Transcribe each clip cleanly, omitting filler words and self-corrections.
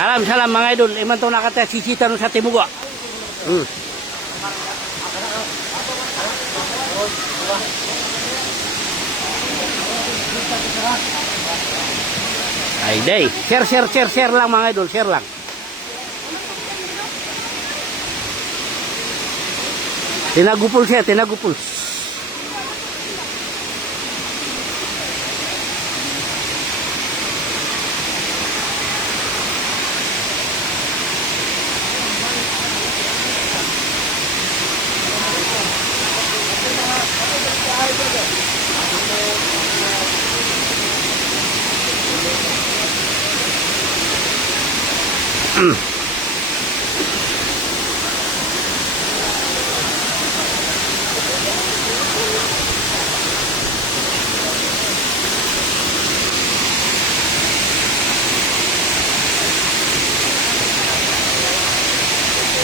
Salam, salam mga idol. Iman to nakata sisita no sa Timuga. Ay, day. Share lang mga idol. Share lang. Tinagupul siya, tinagupul.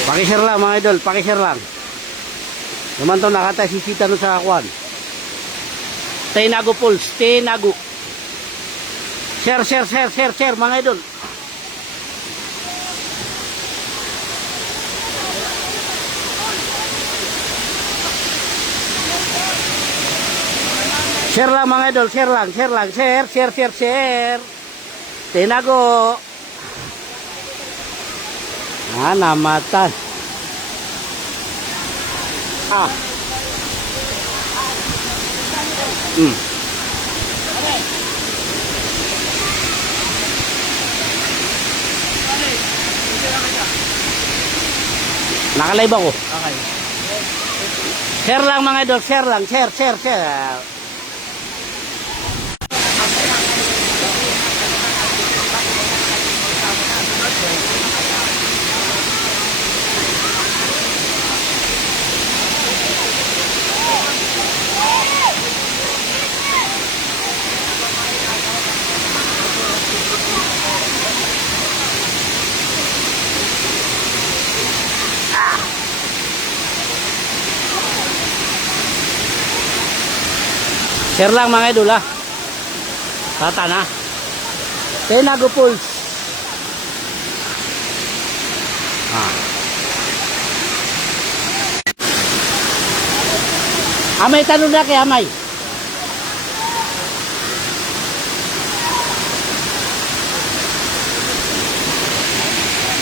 Pakishare lang mga idol, pakishare lang. Naman to nakata sisita no sa akuan. Tinago Pulse, Tinago. Share mga idol. Share lang mga idol, share lang, share. Tinago. Namatay. Nakalive ako. Okay. Share lang mga idol, share lang, share. Share lang mga idol ha. Tata na. Tinago Pulse. Amay tanong na kay Amay.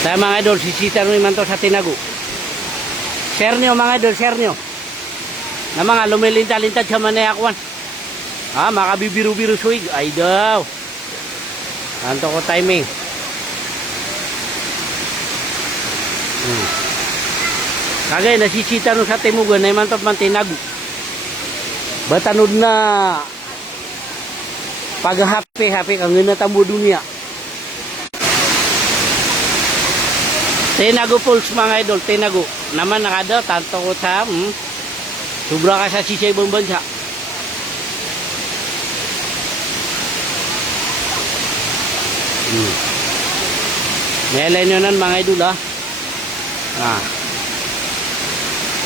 Saya mga idol, sisita nyo naman to sa Tinago. Share nyo mga idol, share nyo. Na mga lumilintad-lintad sa manayakwan. Makabibiru-biru suig. Ay daw. Anto ko timing. Kagay, nasisita nung sa Timuga na iman man Tinago. Batanod na paghahapi-hapi kang ginatamo dunia. Tinago Pulse mga idol, Tinago. Naman nakadaw, tanto ko sa sobra ka sa sisay ibang bansa. Nilay nyo nan mga idol ha.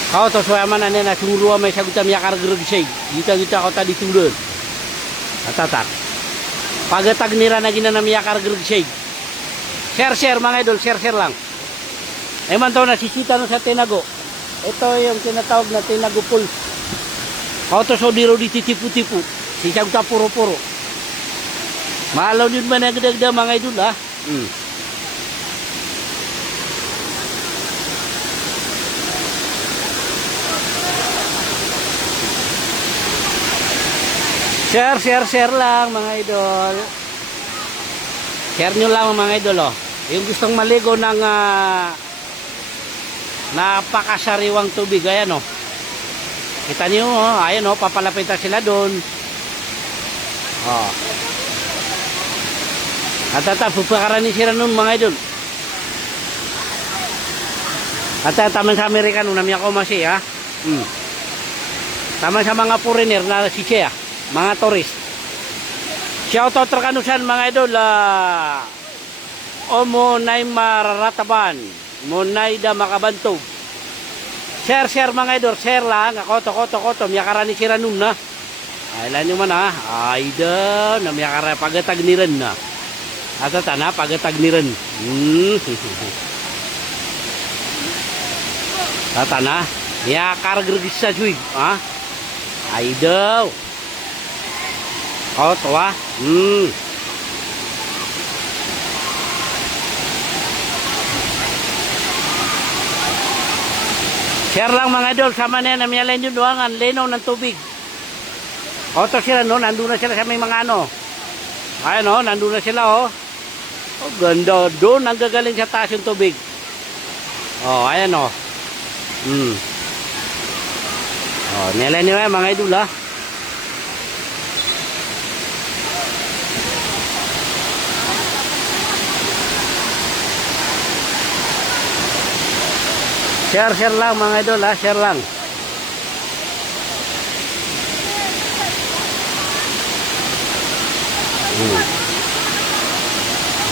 Kau to suaman ane na sungruwa may sagutam yakar gergsay. Gita kau tadi turun. Atatak. Pagatag nira na ginanam yakar gergsay. Share mga idol, share lang. Man to nasisita no sa Tinago. Ito yung tinatawag na Tinago Pulse. Kau to so diro dititipu-tipu. Si saguta puro-puro. Malaw yun man nagdagda mga idol ha. Share lang mga idol. Share nyo lang mga idol oh. Yung gustong maligo ng napakasariwang tubig ayan oh. Kita nyo oh, ayan oh, papalapitan sila doon. Oh. At pupakaran ni sila nun mga idol. At taman sa Amerikano na miya ko masi ha. Taman sa mga foreigner na si Chia, mga tourist. Shoutout Rakanusan mga idol. Omo nay mararataban, monay da makabantog. Share mga idol, share lang. Koto miyakaran ni sila nun na. Ay lan nyo man ha. Ay da, na miyakaran pagatag niran na. Atata na, pagatag ni rin. Tata na. Ya kargragis sa juig. Ha? Ay daw. O, tuwa. Share lang mga idol. Sama na yan. Namiyalain yung duwangan. Linaw ng tubig. O, to sila no. Nandun na sila sa may mga ano. Ayan o. Nandun na sila o. O, ganda. Doon ang gagaling sa taas yung tubig. O, ayan o. O, nila nila mga idol ha. Share lang mga idol ha. Share lang.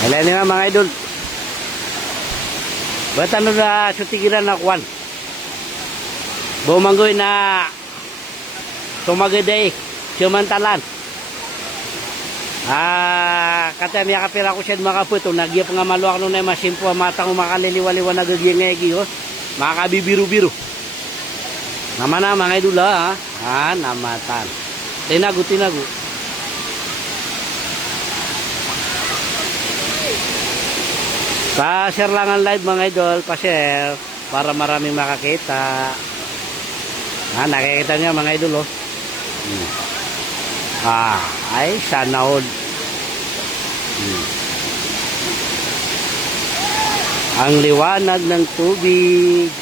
Nila nila mga idol. Ba't ano na sutigiran na kwan? Bumanggoy na tumagaday sumantalan. Kata miya kapira ko siya makaputo. Nagyap nga maluak nung na masimpo matang makaliliwaliwa na gagingegi oh. Makabibiru-biru. Naman na mga idol ha. Namatan. Tinago. Pa-share lang ang live mga idol. Pa-share. Para maraming makakita. Nakikita niya mga idol oh. Ay sana all. Ang liwanag ng tubig.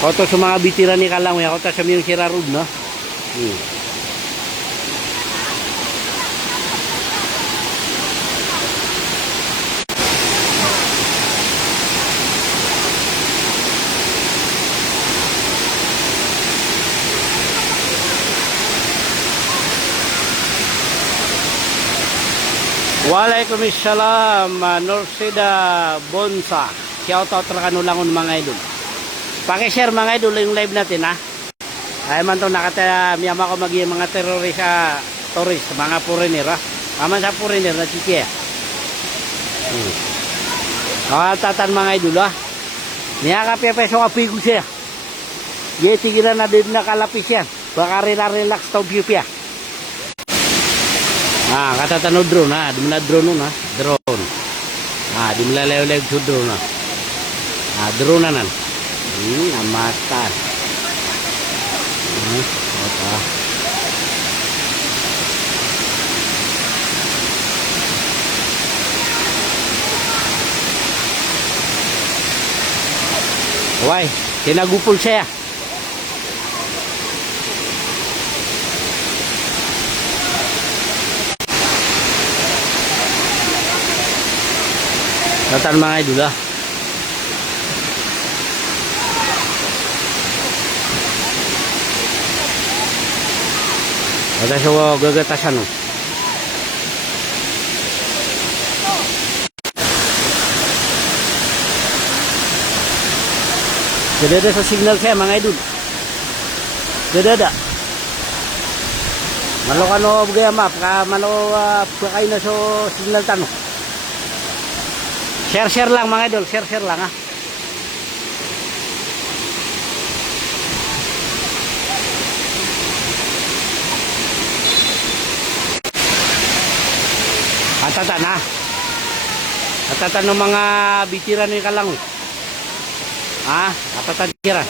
Koto sa mga bitira ni Kalang. Koto sa mga sirarod no. Waalaikumsalam, Norsida Bonsa. Shoutout ra kanulangon mga idol. Paki-share mga idol yung live natin ha. Ay man to nakata miyama ko magi mga terorista, tourist, mga foreigner ha. Aman sa foreigner na chikiya. Tatan mga idol ha. Niya ka peso ka pigo siya. Yeti gira na din nakalapis yan. Baka relax to piya. Katatan drone ha, di mo na drone nun ha, drone. Di mo lalayo-layo sa drone ha. Drone na nan. Amatan. Ito. Why? Tinagupol siya. Tatan mga idol ha. Ada siya gagatasan no. Dada sa signal saya mga idol. Dada. Malo kano bugaya map ka malo pakay na so signal tano. Share lang mga idol, share lang ha. Atatan ha. Atatan ng mga bitiran ni Kalang. Atatan kira.